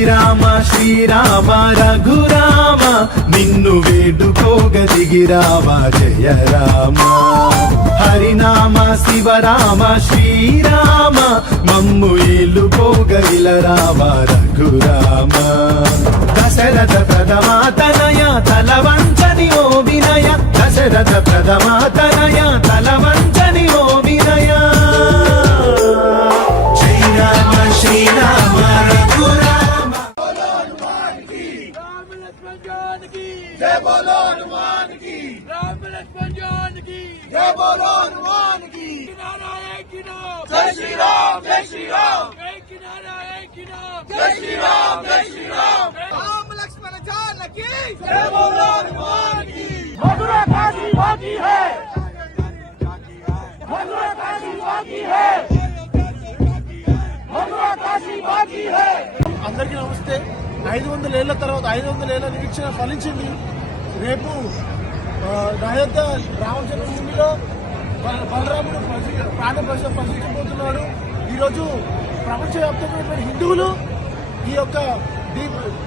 శ్రీరామ శ్రీరామ రఘురామ నిన్ను వేడుకోగ దిగిరావా జయ రామ. హరినామ శివరామ శ్రీరామ మమ్ము ఏలుకోగ ఇలరావా రఘురామ. దశరథ ప్రథమాతనయ తలవంచని ఓ వినయ, దశరథ ప్రథమాతనయ తలవంచని ఓ వినయ. శ్రీరామ శ్రీరామ రఘురామ. राम लक्ष्मण जानकी जय बोलो हनुमान की. राम लक्ष्मण जानकी जय बोलो हनुमान की. किनारा है किनारा जय श्री राम जय श्री राम. एक किनारा है किनारा जय श्री राम जय श्री राम. राम लक्ष्मण जानकी जय बोलो हनुमान की. मथुरा काशी बाकी है, मथुरा काशी बाकी है, मथुरा काशी बाकी है. అందరికీ నమస్తే. 500 ఏళ్ల తర్వాత 500 ఏళ్ల నిరీక్షణ ఫలించింది. రేపు నయోధ్య రామచంద్రభూమిలో బలరాముడు ప్రాణ ఫలించబోతున్నాడు. ఈరోజు ప్రపంచవ్యాప్తంగా హిందువులు ఈ యొక్క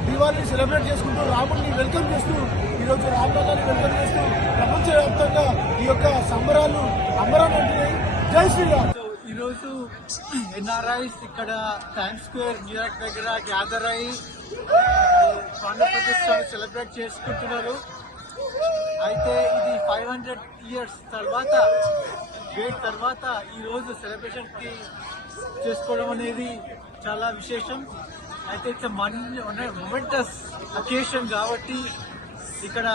దీవాళిని సెలబ్రేట్ చేసుకుంటూ రాముడిని వెల్కమ్ చేస్తూ, ఈరోజు రామలల్లాని వెల్కమ్ చేస్తూ ప్రపంచవ్యాప్తంగా ఈ యొక్క సంబరాలు అంబరానంటున్నాయి. జై శ్రీరామ్. ఈరోజు ఎన్ఆర్ఐస్ ఇక్కడ టైమ్స్ స్క్వేర్ న్యూయార్క్ దగ్గర గ్యాదర్ అయ్యి ప్రాణ ప్రతిష్ఠ సెలబ్రేట్ చేసుకుంటున్నారు. అయితే ఇది 500 years తర్వాత వెయిట్ తర్వాత ఈరోజు సెలబ్రేషన్ కి చేసుకోవడం అనేది చాలా విశేషం. అయితే ఇట్స్ మొమెంటస్ అకేషన్ కాబట్టి ఇక్కడ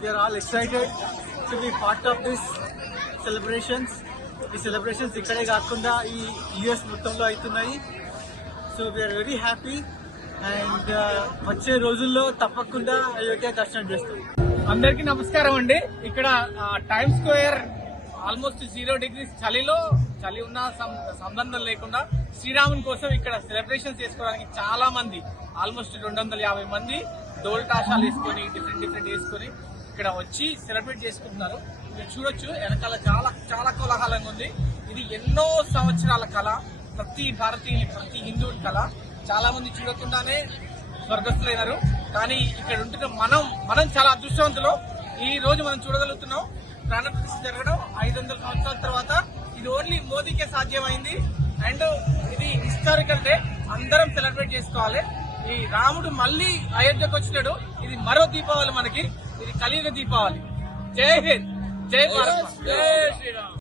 we are all excited to be part of this celebrations. ఈ సెలబ్రేషన్స్ ఇక్కడే కాకుండా ఈ యుఎస్ మొత్తంలో అవుతున్నాయి. So we are very happy and వచ్చే రోజుల్లో తప్పకుండా అయోధ్య దర్శనం చేస్తాం. అందరికీ నమస్కారం అండి. ఇక్కడ టైమ్ స్క్వేర్ ఆల్మోస్ట్ 0 degrees చలి ఉన్న సంబంధం లేకుండా శ్రీరాముని కోసం ఇక్కడ సెలబ్రేషన్ చేసుకోవడానికి చాలా మంది ఆల్మోస్ట్ 250 మంది డోల్ టాషాలు వేసుకొని డిఫరెంట్ వేసుకొని ఇక్కడ వచ్చి సెలబ్రేట్ చేసుకుంటున్నారు. మీరు చూడొచ్చు వెనకాల చాలా చాలా కోలాహలంగా ఉంది. ఇది ఎన్నో సంవత్సరాల కళ, ప్రతి భారతీయుని ప్రతి హిందువుని కళ. చాలా మంది చూడకుండానే స్వర్గస్థులైనారు. కానీ ఇక్కడ ఉంటున్న మనం చాలా అదృష్టవంతులు. ఈ రోజు మనం చూడగలుగుతున్నాం ప్రాణ ప్రతిష్ఠ జరగడం 500 సంవత్సరాల తర్వాత. ఇది ఓన్లీ మోదీకే సాధ్యమైంది. అండ్ ఇది హిస్టారికల్ డే, అందరం సెలబ్రేట్ చేసుకోవాలి. ఈ రాముడు మళ్ళీ అయోధ్యకు వచ్చినాడు. ఇది మరో దీపావళి మనకి, ఇది కలియుగ దీపావళి. జై హింద్, జై భారత్, జై శ్రీరామ్.